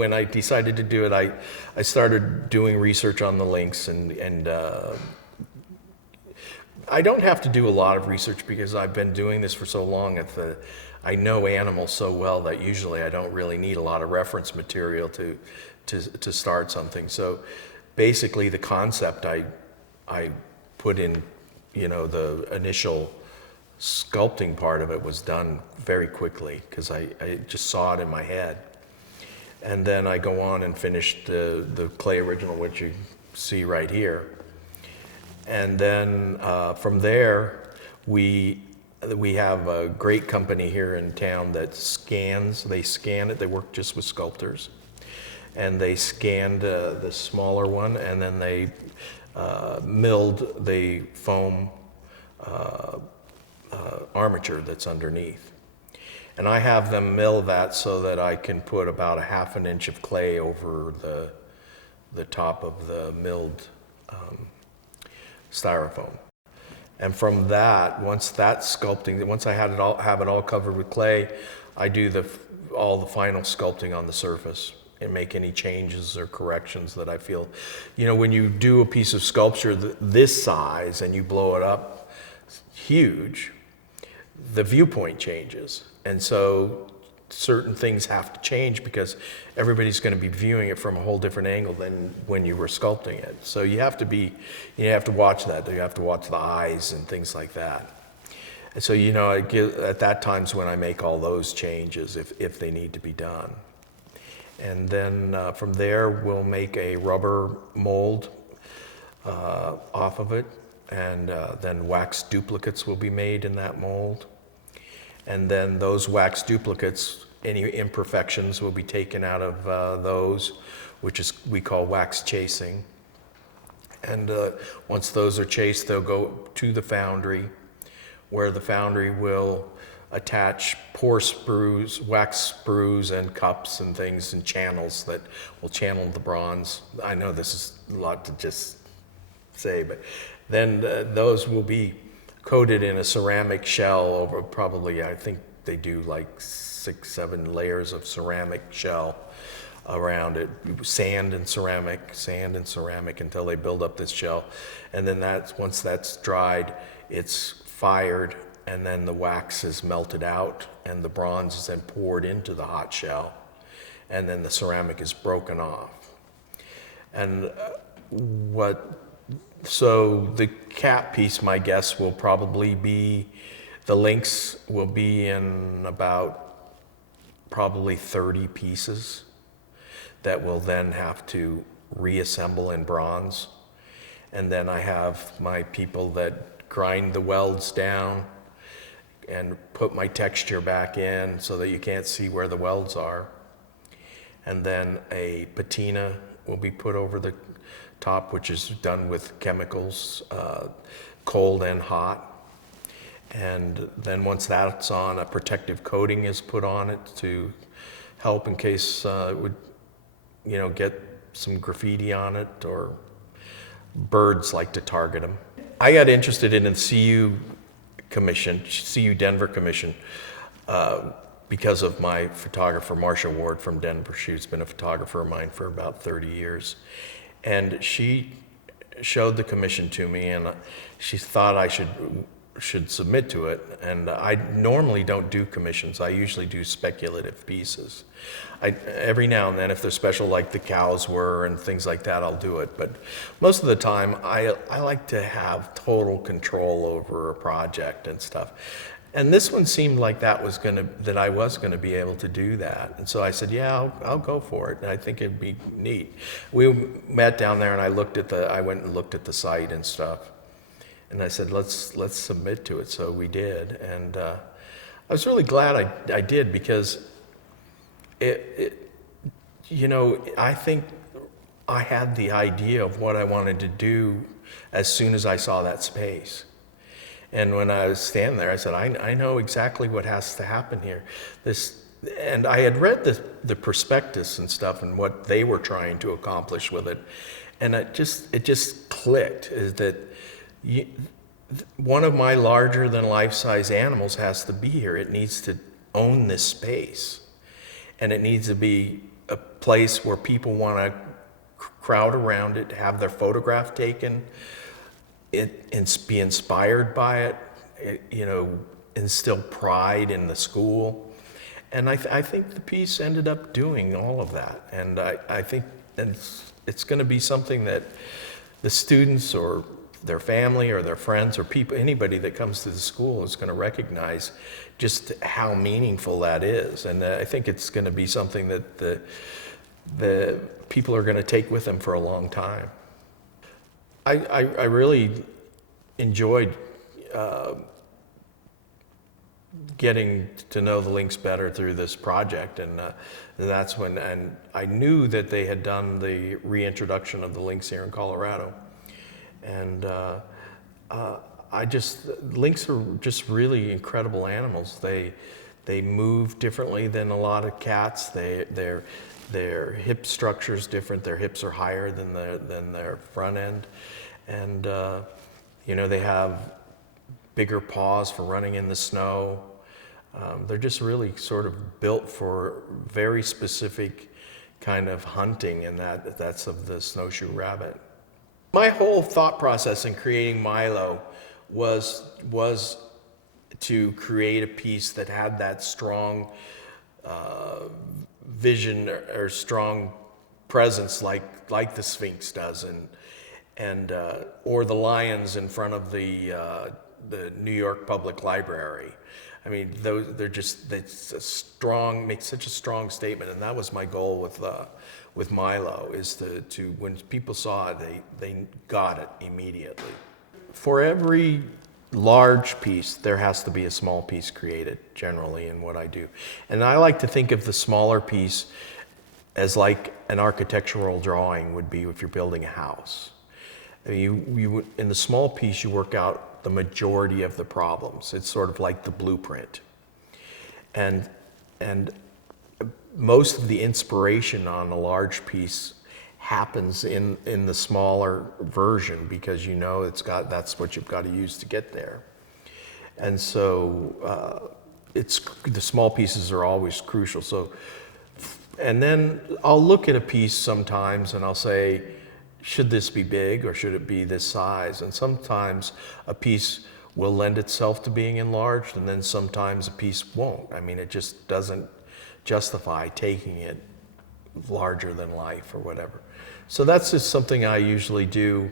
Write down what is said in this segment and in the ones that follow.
when I decided to do it, I started doing research on the lynx, and I don't have to do a lot of research because I've been doing this for so long. I know animals so well that usually I don't really need a lot of reference material to start something. So basically the concept I put in, the initial sculpting part of it was done very quickly because I just saw it in my head. And then I go on and finish the clay original, which you see right here. And then from there, we have a great company here in town that they scan it, they work just with sculptors. And they scanned the smaller one, and then they milled the foam armature that's underneath. And I have them mill that so that I can put about a half an inch of clay over the top of the milled styrofoam. And from that, once I have it all covered with clay, I do all the final sculpting on the surface and make any changes or corrections that I feel. When you do a piece of sculpture this size and you blow it up huge, the viewpoint changes. And so certain things have to change because everybody's going to be viewing it from a whole different angle than when you were sculpting it. So you have to watch that. You have to watch the eyes and things like that. And so, at that time's when I make all those changes if they need to be done. And then from there, we'll make a rubber mold off of it. And then wax duplicates will be made in that mold. And then those wax duplicates, any imperfections will be taken out of those, which we call wax chasing. And once those are chased, they'll go to the foundry, where the foundry will attach pour sprues, wax sprues and cups and things and channels that will channel the bronze. I know this is a lot to just say, but then those will be coated in a ceramic shell over probably, I think they do like 6-7 layers of ceramic shell around it, sand and ceramic until they build up this shell. And then once that's dried, it's fired, and then the wax is melted out and the bronze is then poured into the hot shell, and then the ceramic is broken off. And so the cap piece, my guess, will probably be, the lynx will be in about probably 30 pieces that will then have to reassemble in bronze. And then I have my people that grind the welds down and put my texture back in so that you can't see where the welds are. And then a patina will be put over the top, which is done with chemicals, cold and hot. And then once that's on, a protective coating is put on it to help in case it would, get some graffiti on it, or birds like to target them. I got interested in the CU Denver commission, because of my photographer, Marcia Ward from Denver. She's been a photographer of mine for about 30 years. And she showed the commission to me, and she thought I should submit to it. And I normally don't do commissions. I usually do speculative pieces. Every now and then, if they're special, like the cows were and things like that, I'll do it. But most of the time, I like to have total control over a project and stuff. And this one seemed like that I was gonna be able to do that. And so I said, yeah, I'll go for it. And I think it'd be neat. We met down there, and I went and looked at the site and stuff. And I said, let's submit to it. So we did. And I was really glad I did, because I think I had the idea of what I wanted to do as soon as I saw that space. And when I was standing there, I said, I know exactly what has to happen here. And I had read the prospectus and stuff and what they were trying to accomplish with it. And it just clicked, is that one of my larger than life-size animals has to be here. It needs to own this space. And it needs to be a place where people want to crowd around it, have their photograph taken, and be inspired by it, instill pride in the school. And I think the piece ended up doing all of that. And I think it's going to be something that the students or their family or their friends or people, anybody that comes to the school is going to recognize just how meaningful that is. And I think it's going to be something that the people are going to take with them for a long time. I really enjoyed getting to know the Lynx better through this project, and that's when, and I knew that they had done the reintroduction of the Lynx here in Colorado, and lynx are just really incredible animals. They move differently than a lot of cats. Their hip structure is different. Their hips are higher than their front end, and they have bigger paws for running in the snow. They're just really sort of built for very specific kind of hunting, and that's of the snowshoe rabbit. My whole thought process in creating Milo was to create a piece that had that strong vision or strong presence like the Sphinx does, and or the lions in front of the New York Public Library. I mean, it's a strong, makes such a strong statement, and that was my goal with Milo, is to when people saw it, they got it immediately. For every large piece, there has to be a small piece created, generally, in what I do. And I like to think of the smaller piece as like an architectural drawing would be if you're building a house. You in the small piece, you work out the majority of the problems. It's sort of like the blueprint. And most of the inspiration on a large piece happens in the smaller version, because that's what you've got to use to get there. And so the small pieces are always crucial. So, and then I'll look at a piece sometimes and I'll say, should this be big or should it be this size? And sometimes a piece will lend itself to being enlarged, and then sometimes a piece won't. I mean, it just doesn't justify taking it larger than life or whatever. So that's just something I usually do.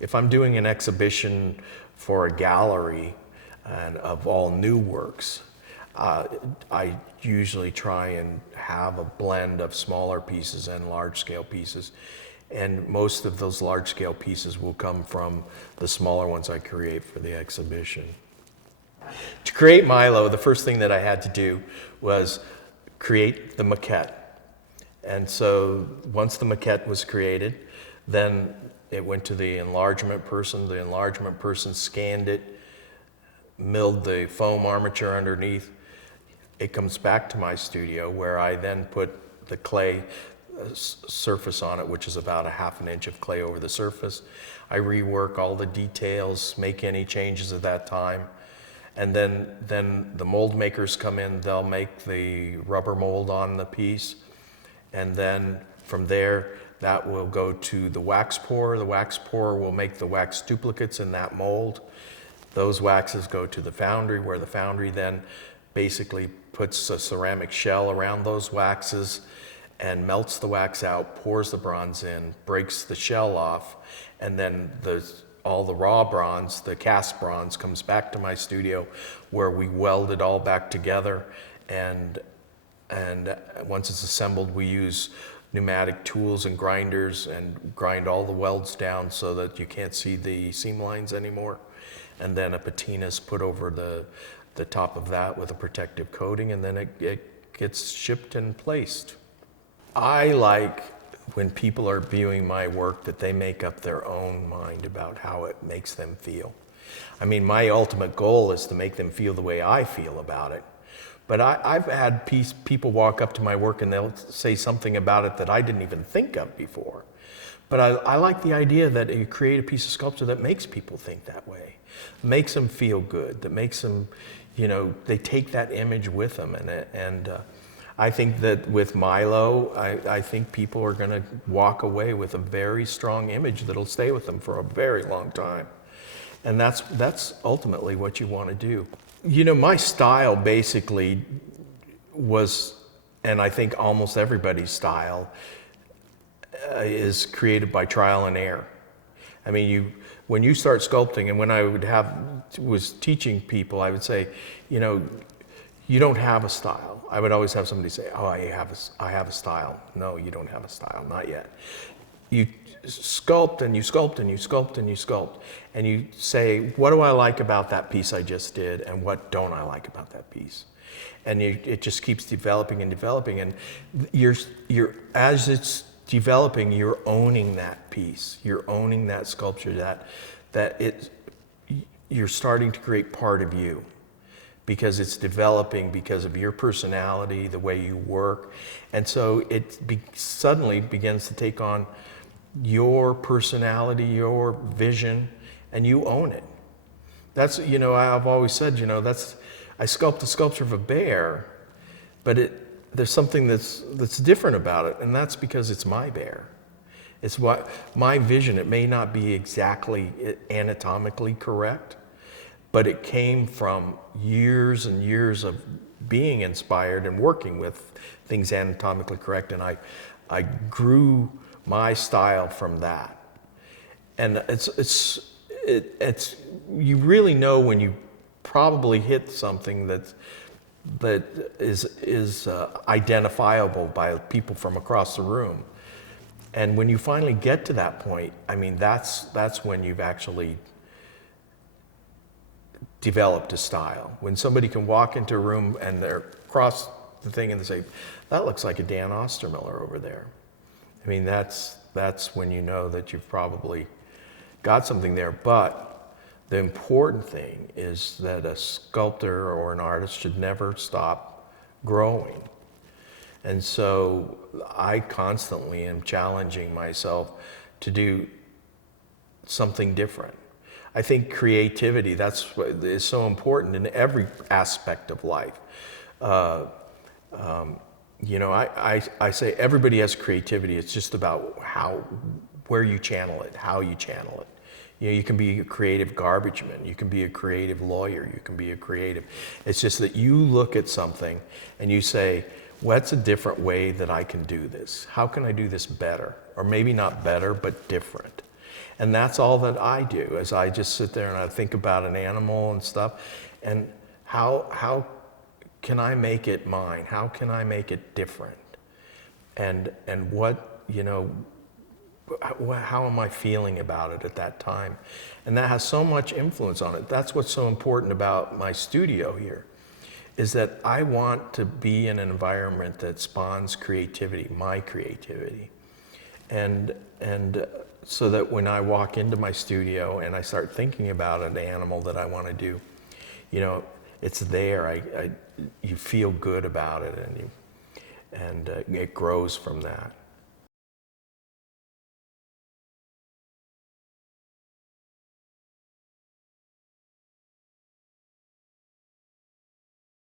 If I'm doing an exhibition for a gallery and of all new works, I usually try and have a blend of smaller pieces and large-scale pieces. And most of those large-scale pieces will come from the smaller ones I create for the exhibition. To create Milo, the first thing that I had to do was create the maquette. And so once the maquette was created, then it went to the enlargement person. The enlargement person scanned it, milled the foam armature underneath. It comes back to my studio, where I then put the clay surface on it, which is about a half an inch of clay over the surface. I rework all the details, make any changes at that time. And then the mold makers come in, they'll make the rubber mold on the piece. And then from there, that will go to the wax pour. The wax pour will make the wax duplicates in that mold. Those waxes go to the foundry, where the foundry then basically puts a ceramic shell around those waxes and melts the wax out, pours the bronze in, breaks the shell off, and then all the raw bronze, the cast bronze, comes back to my studio, where we weld it all back together. And once it's assembled, we use pneumatic tools and grinders and grind all the welds down so that you can't see the seam lines anymore. And then a patina is put over the top of that with a protective coating, and then it gets shipped and placed. I like when people are viewing my work that they make up their own mind about how it makes them feel. I mean, my ultimate goal is to make them feel the way I feel about it. But I've had people walk up to my work and they'll say something about it that I didn't even think of before. But I like the idea that you create a piece of sculpture that makes people think that way, makes them feel good, that makes them, they take that image with them. And I think that with Milo, I think people are going to walk away with a very strong image that'll stay with them for a very long time. And that's ultimately what you want to do. You know, my style basically was, and I think almost everybody's style, is created by trial and error. I mean, when you start sculpting, and when I was teaching people, I would say, you know, you don't have a style. I would always have somebody say, oh, I have a style. No, you don't have a style, not yet. You sculpt and you sculpt and you sculpt and you sculpt, and you say, what do I like about that piece I just did, and what don't I like about that piece? And it just keeps developing and developing, and as it's developing, you're owning that piece. You're owning that sculpture. You're starting to create part of you, because it's developing because of your personality, the way you work, and so it suddenly begins to take on your personality, your vision, and you own it. That's, you know, I've always said, you know, I sculpt a sculpture of a bear, but there's something that's different about it, and that's because it's my bear. It's my vision. It may not be exactly anatomically correct, but it came from years and years of being inspired and working with things anatomically correct, and I grew my style from that. And it's you really know when you probably hit something that is identifiable by people from across the room. And when you finally get to that point, I mean, that's when you've actually developed a style. When somebody can walk into a room and they're across the thing and they say, that looks like a Dan Ostermiller over there. I mean, that's when you know that you've probably got something there. But the important thing is that a sculptor or an artist should never stop growing. And so I constantly am challenging myself to do something different. I think creativity, that's what is so important in every aspect of life. You know, I say everybody has creativity. It's just about where you channel it, how you channel it. You know, you can be a creative garbage man, you can be a creative lawyer, you can be a creative. It's just that you look at something and you say, what's a different way that I can do this? How can I do this better? Or maybe not better, but different. And that's all that I do, is I just sit there and I think about an animal and stuff, and how can I make it mine? How can I make it different? And what, you know, how am I feeling about it at that time? And that has so much influence on it. That's what's so important about my studio here, is that I want to be in an environment that spawns creativity, my creativity. And so that when I walk into my studio and I start thinking about an animal that I want to do, you know, it's there. You feel good about it, and it grows from that.